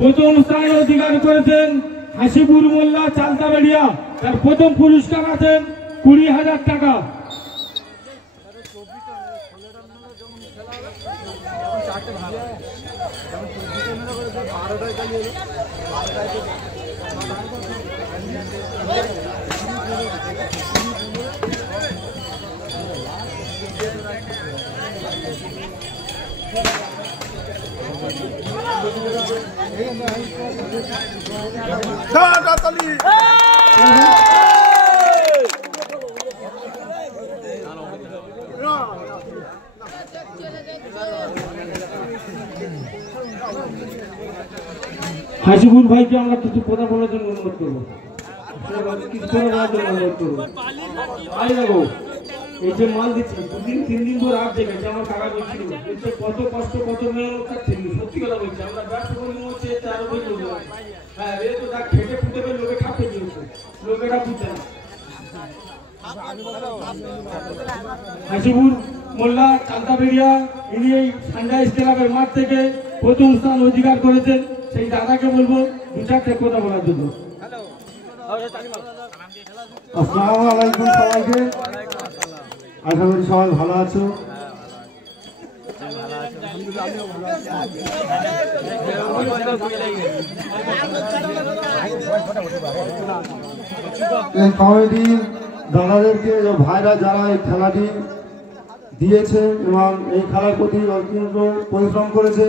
প্রথম স্থান অধিকার করেছেন হাসিপুর মোল্লা চালতাবেড়িয়া। তার প্রথম পুরস্কার আছেন 20,000 টাকা। হাসিবুল ভাইকে আমরা কিছু কথা বলার জন্য অনুরোধ করবো। এই যে মাল দিচ্ছি 2-3 দিন ধরে আট জায়গায় আমার কাকা বলছিল কত কষ্ট কত মেহনত করছে। সত্যি কথা বলছি, আমরা ব্যবসা করি হচ্ছে 4 বছর। হ্যাঁ, এ তো তা খেটে ফুটে লোকে খাপে দিয়েছে, লোকেরা বুঝছে না। হাসিপুর মোল্লা চালতাবেড়িয়া ইনি এই সানরাইজ ক্লাবের মাঠ থেকে প্রথম স্থান অধিকার করেছেন। সেই দাদাকে বলবো 2-4 কথা বলার জন্য। আসসালামু আলাইকুম সবাইকে, আশা করি সবাই ভালো আছো। এই কমিটি দাদাদেরকে ভাইরা যারা এই খেলাটি দিয়েছে এবং এই খেলার প্রতি অত্যন্ত পরিশ্রম করেছে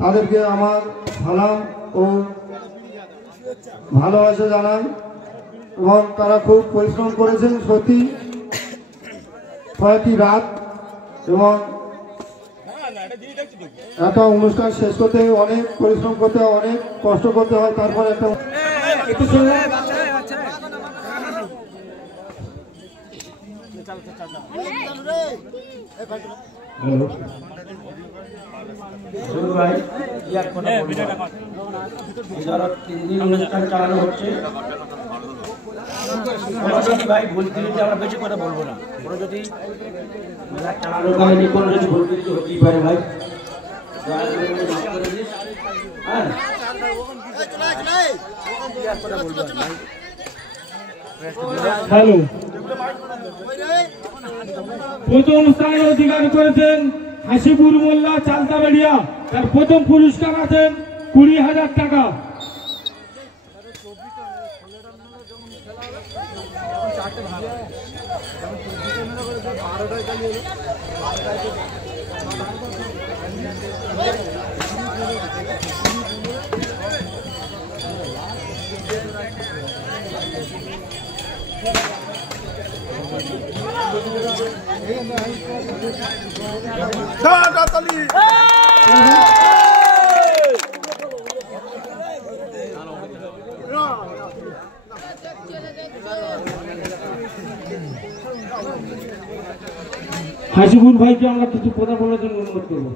তাদেরকে আমার সালাম ও ভালোবাসা জানাই। এবং তারা খুব পরিশ্রম করেছেন সত্যি, কয়েকটি রাত এবং একটা অনুষ্ঠান শেষ করতে অনেক পরিশ্রম করতে হয়, অনেক কষ্ট করতে হয়। তারপর একটা চালানো হচ্ছে। ভাই ভুল কিছু আমরা বেশি কথা বলবো না, কোনো যদি চালানো কাহিনী কোনো যদি ভুল কিছু হতেই পারে ভাই। হ্যালো, প্রথম স্থানে অধিকার করেছেন হাসিপুর মোল্লা চালতাবেড়িয়া। তার প্রথম পুরস্কার আছেন 20,000 টাকা। হাসিবুল ভাইকে আমরা কিছু কথা বলার জন্য অনুরোধ করবো।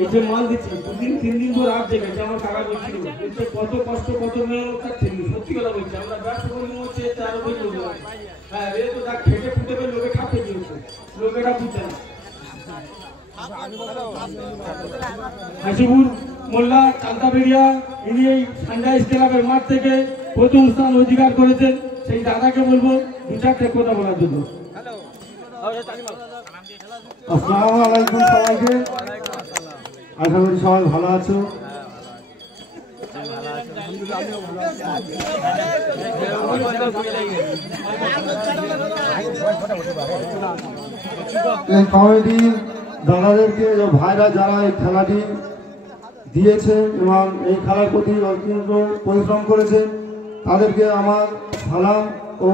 এই যে মাল দিচ্ছি 2-3 দিন ধরে আট জায়গায় আমার কাকা বলছিল কত কষ্ট কত মেহনত করছে। সত্যি কথা বলছি, আমরা ব্যবসা করি হচ্ছে 4 বছর। হ্যাঁ, এ তো তা খেটে ফুটে লোকে খাপে দিয়েছে, লোকেরা বুঝছে না। হাসিপুর মোল্লা চালতাবেড়িয়া ইনি এই সানরাইজ ক্লাবের মাঠ থেকে প্রথম স্থান অধিকার করেছেন। সেই দাদাকে বলবো 2-4 কথা বলার জন্য। আসসালামু আলাইকুম সবাইকে, আশা করি সবাই ভালো আছো। এই কমিটি দাদাদেরকে ভাইরা যারা এই খেলাটি দিয়েছে এবং এই খেলার প্রতি অত্যন্ত পরিশ্রম করেছে তাদেরকে আমার সালাম ও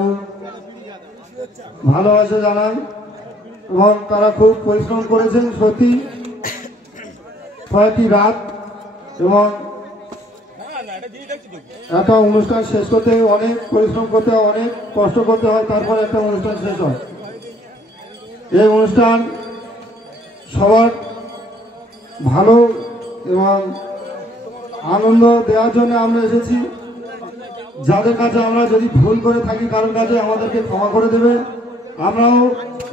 ভালোবাসা জানাই। এবং তারা খুব পরিশ্রম করেছেন সত্যি, কয়েকটি রাত এবং একটা অনুষ্ঠান শেষ করতে অনেক পরিশ্রম করতে হয়, অনেক কষ্ট করতে হয়। তারপর একটা অনুষ্ঠান শেষ হয়। এই অনুষ্ঠান সবার ভালো এবং আনন্দ দেওয়ার জন্য আমরা এসেছি। যাদের কাছে আমরা যদি ভুল করে থাকি কারোর কাছে আমাদেরকে ক্ষমা করে দেবে। আমরাও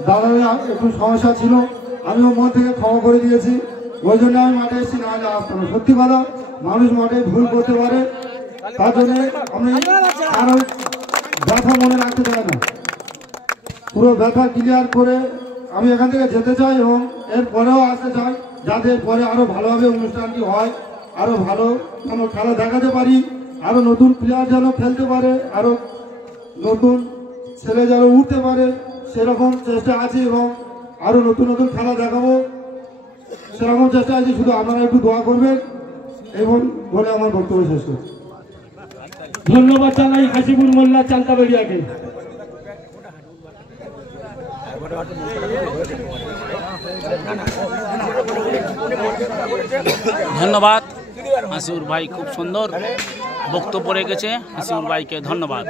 দাদাদের একটু সমস্যা ছিল, আমিও মন থেকে ক্ষমা করে দিয়েছি। ওই জন্য আমি মাঠে এসেছি, না হলে আসতাম না। সত্যি কথা, মানুষ মাঠে ভুল করতে পারে, তার জন্য আমি আরো ব্যথা মনে রাখতে চাই না। পুরো ব্যথা ক্লিয়ার করে আমি এখান থেকে যেতে চাই এবং এরপরেও আসতে চাই, যাতে পরে আরো ভালোভাবে অনুষ্ঠানটি হয়, আরো ভালো আমরা খেলা দেখাতে পারি, আরো নতুন প্লেয়ার যেন খেলতে পারে, আরো নতুন ছেলে যেন উঠতে পারে, সেরকম চেষ্টা আছে এবং আরো নতুন নতুন খেলা দেখাবো সেরকম চেষ্টা আছে। শুধু আপনারা একটু দোয়া করবেন এবং বলে আমার বক্তব্য শেষ করছি। ধন্যবাদ জানাই হাসিবুল মোল্লা চালতাবাড়িয়াকে। ধন্যবাদ হাসিবুর ভাই, খুব সুন্দর বক্তব্য রেখেছে। হাসিবুর ভাইকে ধন্যবাদ।